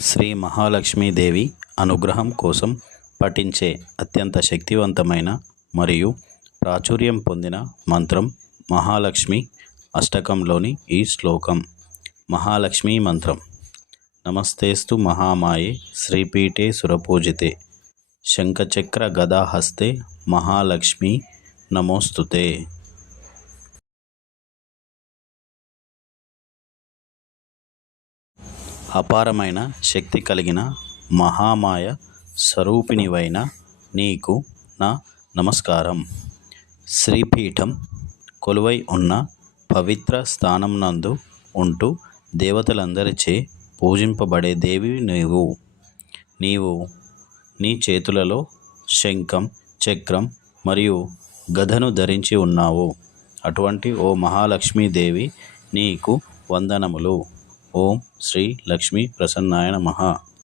శ్రీ మహాలక్ష్మీదేవి అనుగ్రహం కోసం పఠించే అత్యంత శక్తివంతమైన మరియు ప్రాచుర్యం పొందిన మంత్రం మహాలక్ష్మి అష్టకంలోని ఈ శ్లోకం. మహాలక్ష్మీ మంత్రం. నమస్తేస్తు మహామాయే శ్రీపీఠే సురపూజితే శంఖచక్ర గదాహస్తే మహాలక్ష్మి నమోస్తుతే. అపారమైన శక్తి కలిగిన మహామాయ స్వరూపిణివైన నీకు నా నమస్కారం. శ్రీపీఠం కొలువై ఉన్న పవిత్ర స్థానం నందు ఉంటూ దేవతలందరిచే పూజింపబడే దేవి నీవు నీ చేతులలో శంఖం, చక్రం మరియు గదను ధరించి ఉన్నావు. అటువంటి ఓ మహాలక్ష్మీదేవి నీకు వందనములు. ఓం శ్రీ లక్ష్మీ ప్రసన్నాయ నమః.